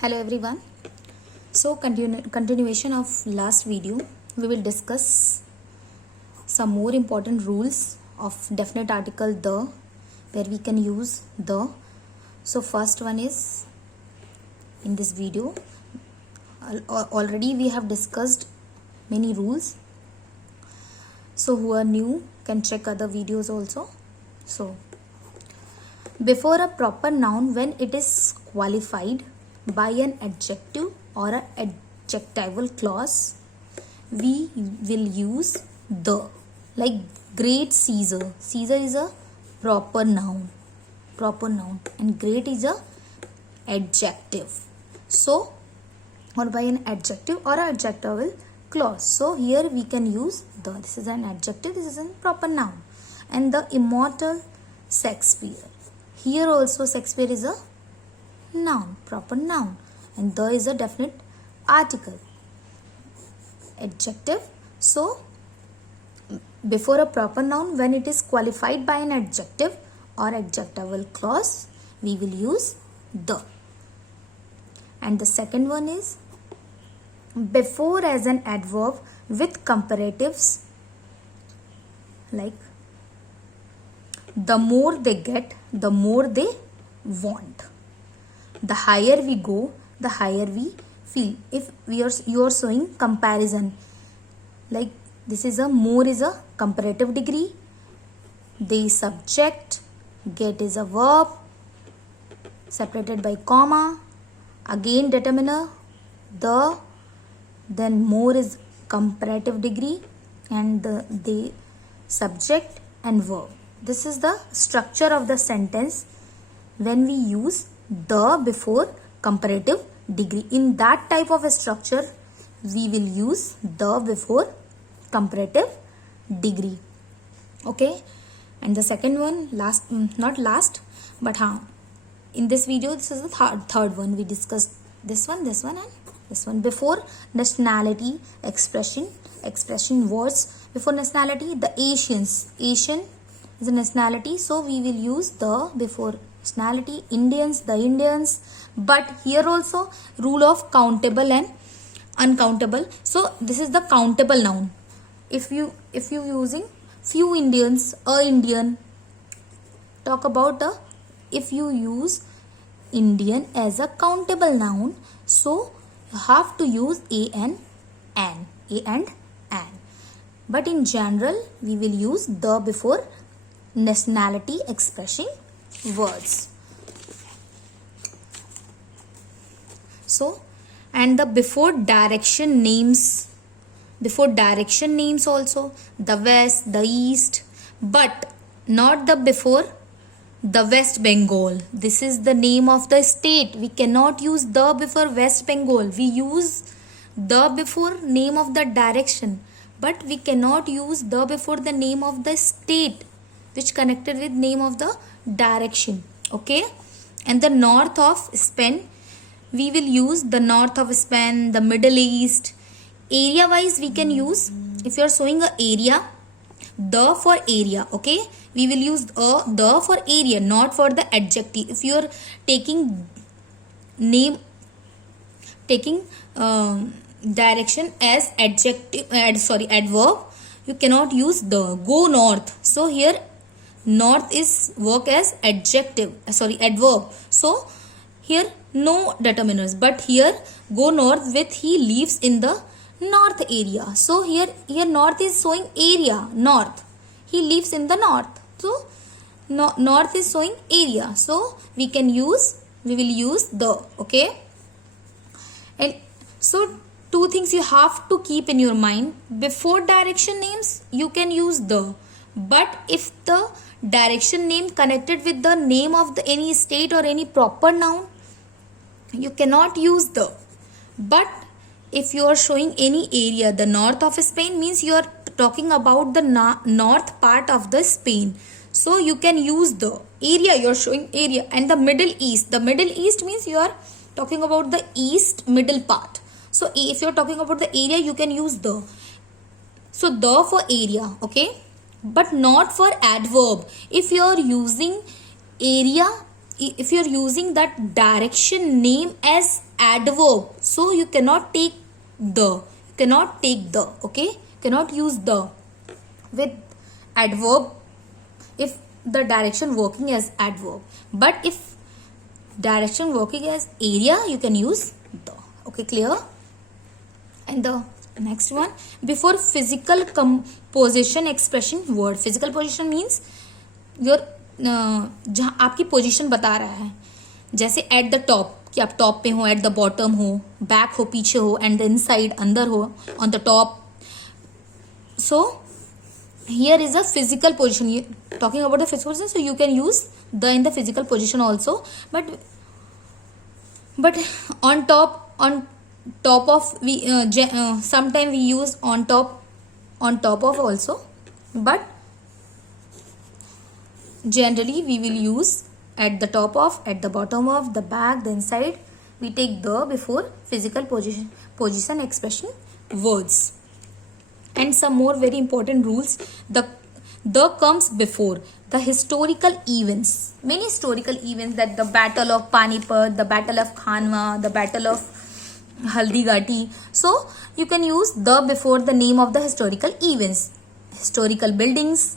Hello everyone. So continuation of last video, we will discuss some more important rules of definite article the, where we can use the. So first one is, in this video already we have discussed many rules. So who are new can check other videos also. So before a proper noun, when it is qualified by an adjective or an adjectival clause, we will use the. Like great Caesar. Caesar is a proper noun, and great is a adjective. So, or by an adjective or an adjectival clause. So here we can use the. This is an adjective, this is a proper noun. And the immortal Shakespeare. Here also Shakespeare is a noun, proper noun, and the is a definite article, adjective. So before a proper noun, when it is qualified by an adjective or adjectival clause, we will use the. And the second one is before as an adverb with comparatives, like the more they get, the more they want. The higher we go, the higher we feel. If you are showing comparison, like this is a more is a comparative degree, the subject, get is a verb separated by comma, again determiner, the, then more is comparative degree, and the subject and verb. This is the structure of the sentence when we use the before comparative degree. In that type of a structure, we will use the before comparative degree. Okay, and the second one, not last, but in this video, this is the third one. We discussed this one, and this one. Before nationality, expression words. Before nationality, the Asian is a nationality, so we will use the before nationality. Indians, the Indians. But here also rule of countable and uncountable. So this is the countable noun. If you using few Indians, a Indian, talk about the. If you use Indian as a countable noun, so you have to use a and an. But in general, we will use the before nationality expressing words. So, and the before direction names also, the west, the east, but not the before the West Bengal. This is the name of the state. We cannot use the before West Bengal. We use the before name of the direction, but we cannot use the before the name of the state which connected with name of the direction. Okay, and the north of Spain, we will use the north of Spain, the Middle East. Area wise, we can use, if you are showing a area, the for area. Okay, we will use the for area, not for the adjective. If you are taking direction as adverb, you cannot use the. Go north, so here north is work as adverb, so here no determiners, but here go north with he lives in the north area. So here north is showing area, north, he lives in the north, so north is showing area, so we will use the. Okay, and so two things you have to keep in your mind. Before direction names, you can use the, but if the direction name connected with the name of any state or any proper noun, you cannot use the. But if you are showing any area, the north of Spain means you are talking about the north part of the Spain, so you can use the. Area, you are showing area. And the Middle East means you are talking about the east middle part, so if you are talking about the area, you can use the. So the for area. Okay, but not for adverb. If you are using area if you're using that direction name as adverb, so you cannot take the, okay, cannot use the with adverb if the direction working as adverb, but if direction working as area, you can use the. Okay, clear? And the next one, before physical composition expression word. Physical position means your जहाँ आपकी position बता रहा है, जैसे at the top कि आप top पे हो, एट द बॉटम हो, बैक हो पीछे हो, एंड द इनसाइड अंदर हो, on the top. So here is a physical position. Talking about the physical position, so you can use the in the physical position also, but on top of we sometime we use on top of also, but generally we will use at the top of, at the bottom of, the back, the inside. We take the before physical position expression words. And some more very important rules. The comes before the historical events. Many historical events, that the battle of Panipat, the battle of Khanwa, the battle of Haldighati. So you can use the before the name of the historical events. Historical buildings,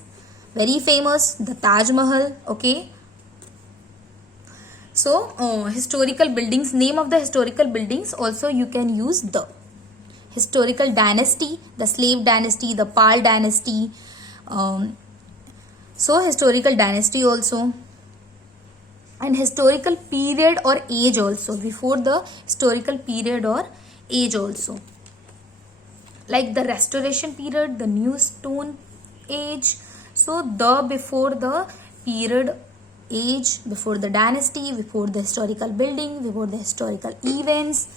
very famous, the Taj Mahal. Okay. So historical buildings, name of the historical buildings also you can use the. Historical dynasty, the slave dynasty, the Pal dynasty. So historical dynasty also, and historical period or age also, before the historical period or age also, like the restoration period, the new stone age. So the before the period, age, before the dynasty, before the historical building, before the historical events,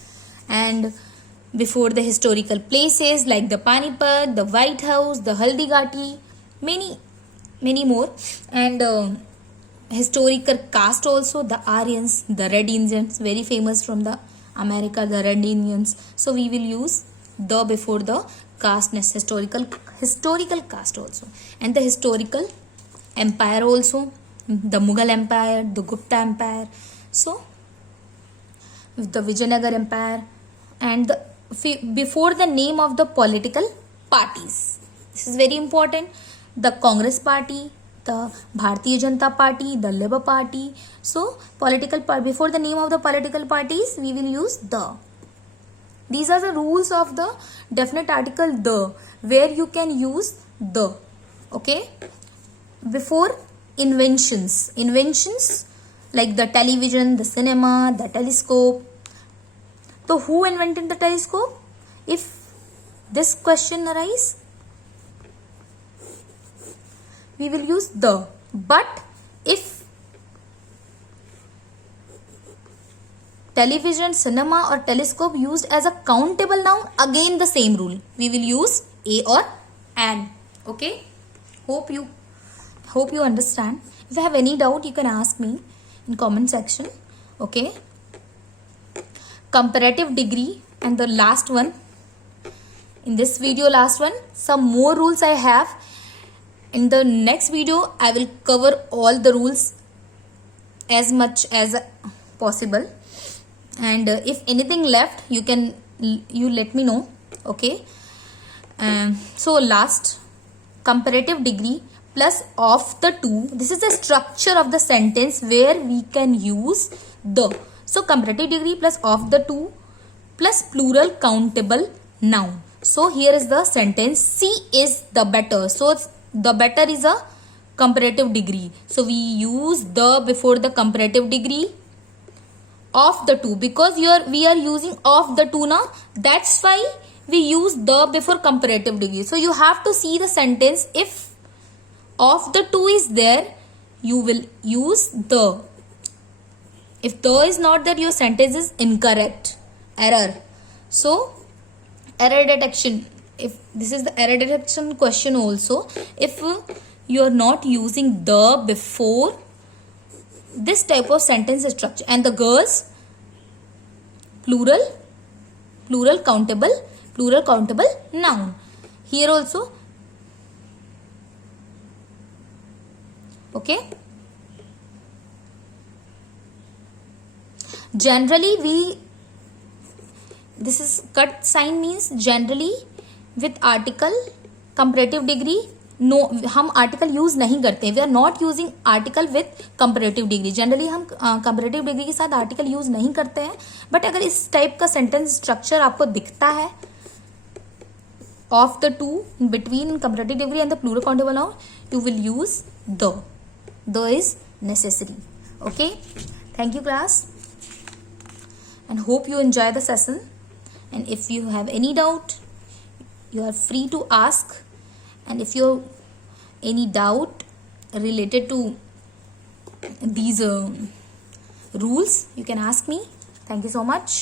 and before the historical places like the Panipat, the White House, the Haldighati, many more. And historical caste also, the Aryans, the Red Indians, very famous from the America, the Red Indians. So we will use the before the casteness, historical caste also. And the historical empire also, the Mughal Empire, the Gupta Empire, so the Vijayanagar Empire, and before the name of the political parties. This is very important. The Congress Party, the Bharatiya Janata Party, the Labour Party. So before the name of the political parties, we will use the. These are the rules of the definite article the, where you can use the. Okay. Before inventions like the television, the cinema, the telescope. So who invented the telescope? If this question arises, we will use the. But if television, cinema or telescope used as a countable noun, again the same rule. We will use a or an. Okay. Hope you understand. If you have any doubt, you can ask me in comment section. Okay. Comparative degree, and the last one in this video, some more rules I have. In the next video I will cover all the rules as much as possible, and if anything left, you let me know. Okay. So last, comparative degree plus of the two. This is the structure of the sentence where we can use the. So comparative degree plus of the two plus plural countable noun. So here is the sentence, C is the better. So the better is a comparative degree. So we use the before the comparative degree of the two, because we are using of the two now. That's why we use the before comparative degree. So you have to see the sentence. If of the two is there, you will use the. If the is not there, your sentence is incorrect. Error. So error detection. If this is the error detection question also, if you are not using the before this type of sentence structure, and the girls, plural countable noun. Here also. Okay. generally we, this is cut sign means generally with article comparative degree. No, हम article use नहीं करते, we are not using article with comparative degree. Generally हम comparative degree के साथ article use नहीं करते हैं. But अगर इस टाइप का सेंटेंस स्ट्रक्चर आपको दिखता है of the two between comparative degree and the plural countable noun, you will use the is necessary. Okay, thank you class and hope you enjoy the session, and if you have any doubt you are free to ask, and if you have any doubt related to these rules you can ask me. Thank you so much.